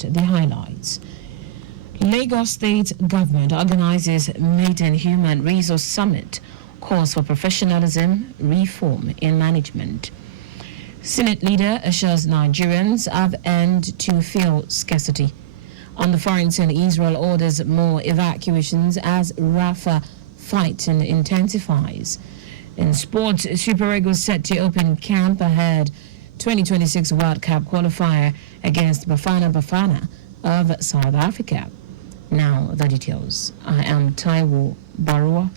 First, the highlights. Lagos State Government organizes Maiden Human Resource Summit, calls for professionalism, reform in management. Senate leader assures Nigerians have end to fuel scarcity. On the foreign scene, Israel orders more evacuations as Rafah fighting intensifies. In sports, Super Eagles set to open camp ahead 2026 World Cup qualifier against Bafana of South Africa. Now the details. I am Taiwo Baruwa.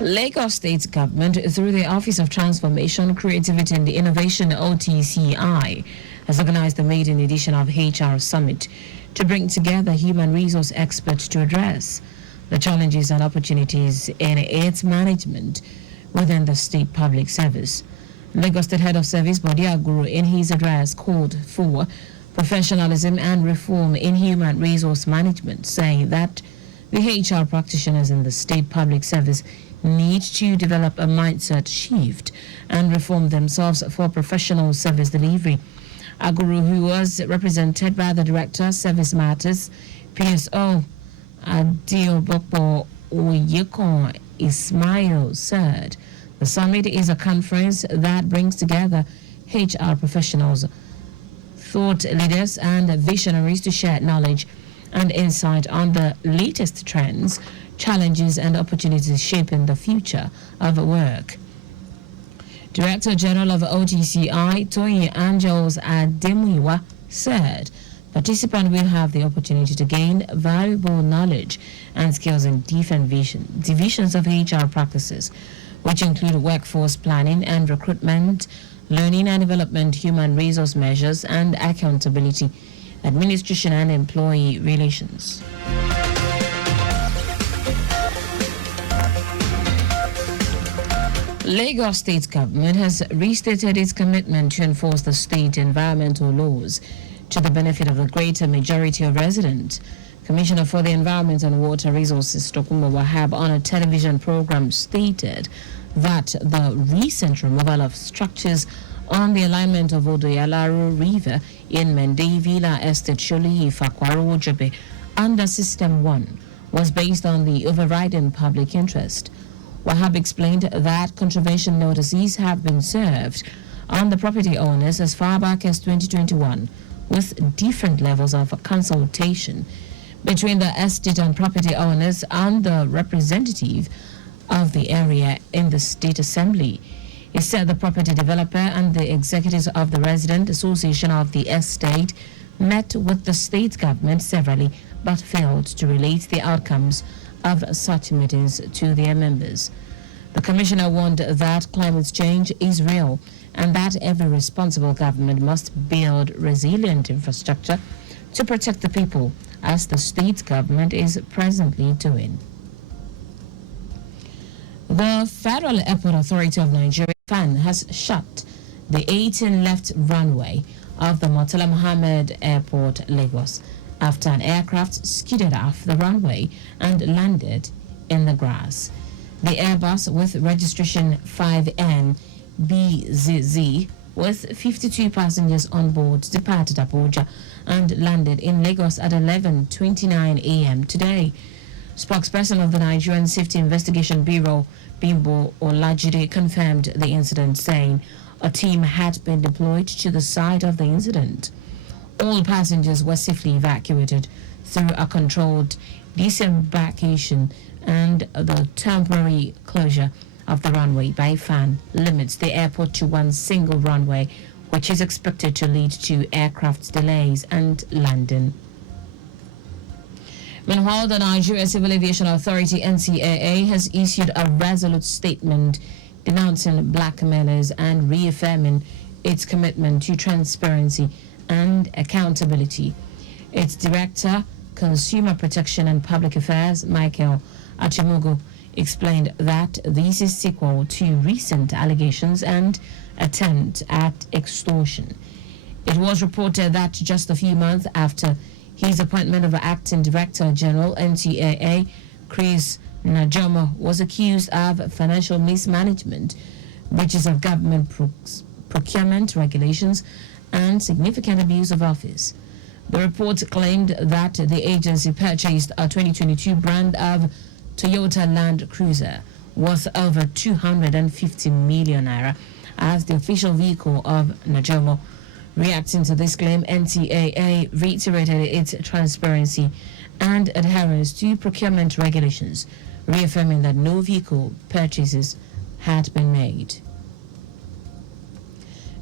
Lagos State Government, through the Office of Transformation, Creativity and Innovation (OTCI), has organized the maiden edition of HR Summit to bring together human resource experts to address the challenges and opportunities in its management within the state public service. Lagos State Head of Service Bode Aguru, in his address, called for professionalism and reform in human resource management, saying that the HR practitioners in the state public service need to develop a mindset shift and reform themselves for professional service delivery. Aguru, who was represented by the Director, Service Matters, PSO, Adiobopo Oyekon Ismail, said the summit is a conference that brings together HR professionals, thought leaders, and visionaries to share knowledge and insight on the latest trends, challenges, and opportunities shaping the future of work. Director General of OTCI, Toyin Angels Ademuyiwa, said participants will have the opportunity to gain valuable knowledge and skills in different divisions of HR practices, which include workforce planning and recruitment, learning and development, human resource measures, and accountability, administration and employee relations. Lagos State Government has restated its commitment to enforce the state environmental laws to the benefit of the greater majority of residents. Commissioner for the Environment and Water Resources, Tokunbo Wahab, on a television program stated that the recent removal of structures on the alignment of Odoyalaro River in Mende Villa Estate Sholi Fakwaro Ojobe under System 1 was based on the overriding public interest. Wahab explained that conservation notices have been served on the property owners as far back as 2021, with different levels of consultation between the estate and property owners and the representative of the area in the State Assembly. He said the property developer and the executives of the Resident Association of the estate met with the state government severally but failed to relate the outcomes of such meetings to their members. The commissioner warned that climate change is real and that every responsible government must build resilient infrastructure to protect the people, as the state government is presently doing. The Federal Airport Authority of Nigeria, FAN, has shut the 18 left runway of the Murtala Mohammed Airport, Lagos, after an aircraft skidded off the runway and landed in the grass. The Airbus, with registration 5NBZZ, with 52 passengers on board, departed Abuja and landed in Lagos at 11:29 a.m. today. Spokesperson of the Nigerian Safety Investigation Bureau, Bimbo Olajide, confirmed the incident, saying a team had been deployed to the site of the incident. All passengers were safely evacuated through a controlled disembarkation, and the temporary closure of the runway by FAN limits the airport to one single runway, which is expected to lead to aircraft delays and landing. Meanwhile, the Nigeria Civil Aviation Authority, NCAA, has issued a resolute statement denouncing blackmailers and reaffirming its commitment to transparency and accountability. Its Director, Consumer Protection and Public Affairs, Michael Achimugu, explained that this is sequel to recent allegations and attempt at extortion. It was reported that just a few months after his appointment of Acting Director General, NCAA, Chris Najoma, was accused of financial mismanagement, breaches of government procurement regulations, and significant abuse of office. The report claimed that the agency purchased a 2022 brand of Toyota Land Cruiser worth over 250 million naira as the official vehicle of Najomo. Reacting to this claim, NTAA reiterated its transparency and adherence to procurement regulations, reaffirming that no vehicle purchases had been made.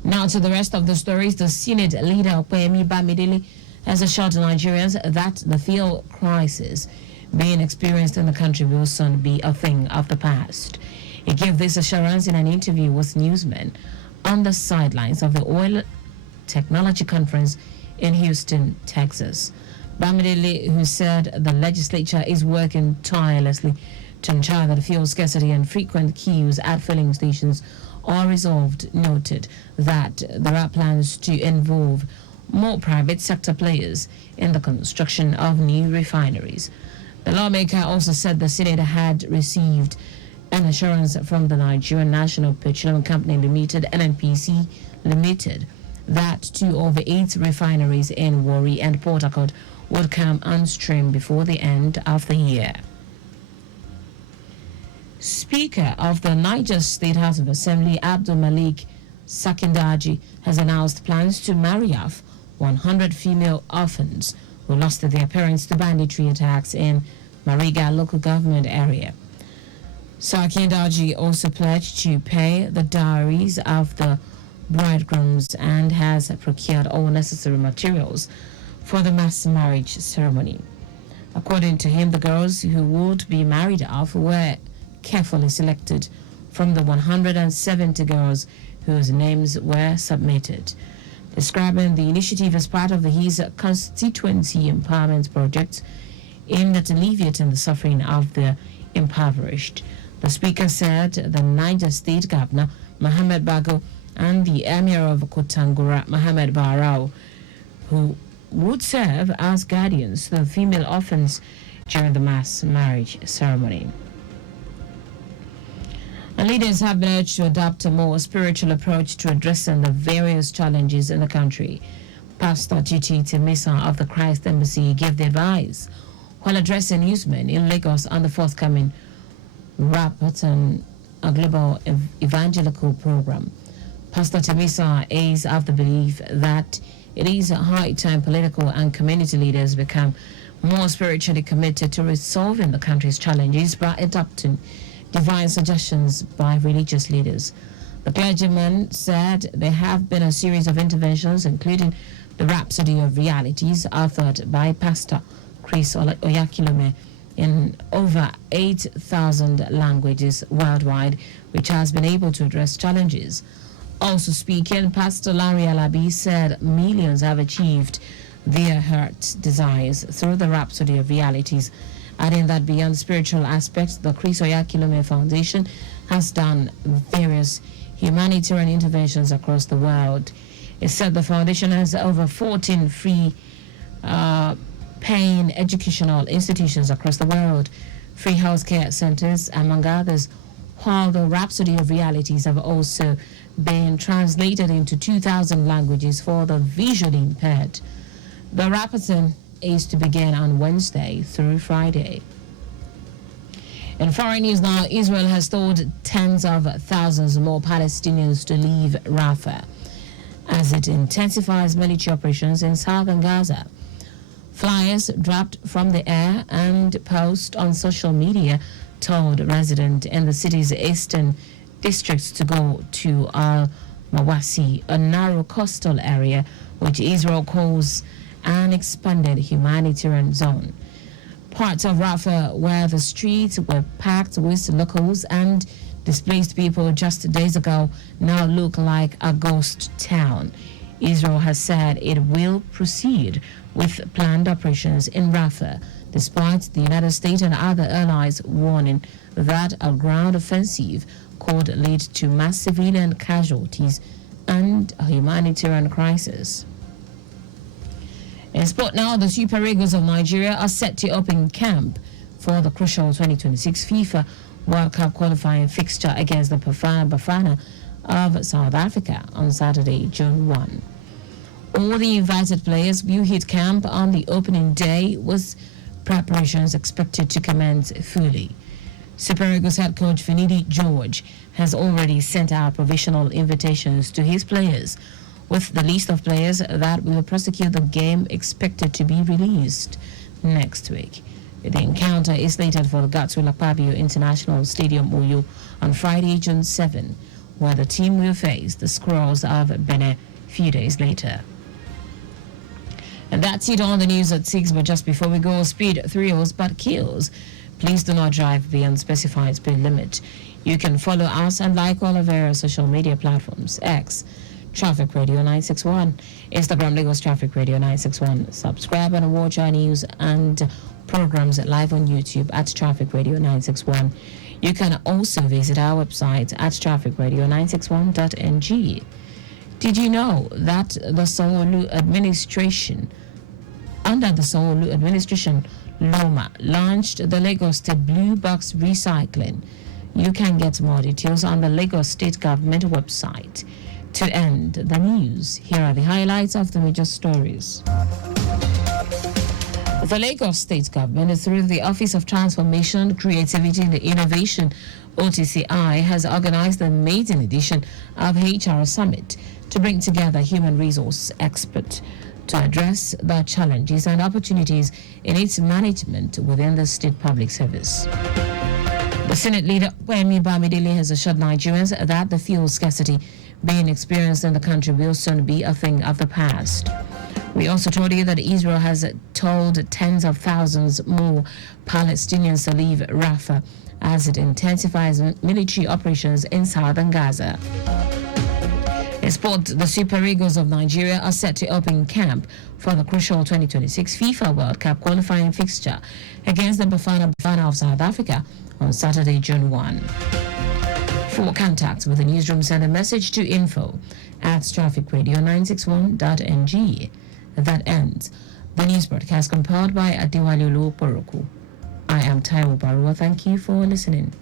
Now to the rest of the stories. The Senate leader Opeyemi Bamidele has assured Nigerians that the fuel crisis being experienced in the country will soon be a thing of the past. He gave this assurance in an interview with newsmen on the sidelines of the Oil Technology Conference in Houston, Texas. Bamidele, who said the legislature is working tirelessly to ensure that fuel scarcity and frequent queues at filling stations are resolved, noted that there are plans to involve more private sector players in the construction of new refineries. The lawmaker also said the Senate had received an assurance from the Nigerian National Petroleum Company Limited, NNPC Limited, that 2 of 8 refineries in Warri and Port Harcourt would come on stream before the end of the year. Speaker of the Niger State House of Assembly, Abdul Malik Sakindaji, has announced plans to marry off 100 female orphans who lost their parents to banditry attacks in Mariga local government area. Sakindaji also pledged to pay the dowries of the bridegrooms and has procured all necessary materials for the mass marriage ceremony. According to him, the girls who would be married off were carefully selected from the 170 girls whose names were submitted. Describing the initiative as part of his constituency empowerment project aimed at alleviating the suffering of the impoverished, the speaker said the Niger State Governor, Mohammed Bago, and the Emir of Kotangura, Mohammed Baruwa, who would serve as guardians to the female orphans during the mass marriage ceremony. And leaders have been urged to adopt a more spiritual approach to addressing the various challenges in the country. Pastor Titi Temisa of the Christ Embassy gave the advice while addressing newsmen in Lagos on the forthcoming Rapatan, a global evangelical program. Pastor Temisa is of the belief that it is high time political and community leaders become more spiritually committed to resolving the country's challenges by adopting divine suggestions by religious leaders. The clergyman said there have been a series of interventions, including the Rhapsody of Realities, authored by Pastor Chris Oyakilome, in over 8,000 languages worldwide, which has been able to address challenges. Also speaking, Pastor Larry Alabi said millions have achieved their heart desires through the Rhapsody of Realities, adding that beyond spiritual aspects, the Chris Oyakilome Foundation has done various humanitarian interventions across the world. It said the foundation has over 14 free paying educational institutions across the world, free healthcare centers, among others, while the Rhapsody of Realities have also been translated into 2,000 languages for the visually impaired. The Rapatan is to begin on Wednesday through Friday. In foreign news now, Israel has told tens of thousands more Palestinians to leave Rafah as it intensifies military operations in southern Gaza. Flyers dropped from the air and posts on social media told residents in the city's eastern districts to go to Al-Mawasi, a narrow coastal area which Israel calls an expanded humanitarian zone. Parts of Rafah where the streets were packed with locals and displaced people just days ago now look like a ghost town. Israel has said it will proceed with planned operations in Rafah, despite the United States and other allies warning that a ground offensive could lead to mass civilian casualties and a humanitarian crisis. In sport now, the Super Eagles of Nigeria are set to open camp for the crucial 2026 FIFA World Cup qualifying fixture against the Bafana of South Africa on Saturday, June 1. All the invited players will hit camp on the opening day, with preparations expected to commence fully. Super Eagles head coach Finidi George has already sent out provisional invitations to his players, with the list of players that will prosecute the game expected to be released next week. The encounter is slated for the Gatswila Pabio International Stadium, Uyo, on Friday, June 7, where the team will face the Squirrels of Benin a few days later. And that's it on the news at 6, but just before we go, speed thrills but kills. Please do not drive beyond specified speed limit. You can follow us and like all of our social media platforms: X, Traffic Radio 961, Instagram, Lagos Traffic Radio 961. Subscribe and watch our news and programs live on YouTube at Traffic Radio 961. You can also visit our website at trafficradio961.ng. Did you know that the Sanwo-Olu administration, under the Sanwo-Olu administration, Loma launched the Lagos State Blue Box Recycling? You can get more details on the Lagos State Government website. To end the news, here are the highlights of the major stories. The Lagos State Government, through the Office of Transformation, Creativity and Innovation, OTCI, has organized the maiden edition of HR Summit to bring together human resource experts to address the challenges and opportunities in its management within the state public service. The Senate leader, Wemi Bamidele, has assured Nigerians that the fuel scarcity being experienced in the country will soon be a thing of the past. We also told you that Israel has told tens of thousands more Palestinians to leave Rafah as it intensifies military operations in southern Gaza. In sport, the Super Eagles of Nigeria are set to open camp for the crucial 2026 FIFA World Cup qualifying fixture against the Bafana of South Africa on Saturday, June 1. For contact with the newsroom, send a message to info@trafficradio961.ng. That ends the news broadcast compiled by Adewale Poroku. I am Taiwo Baruwa. Thank you for listening.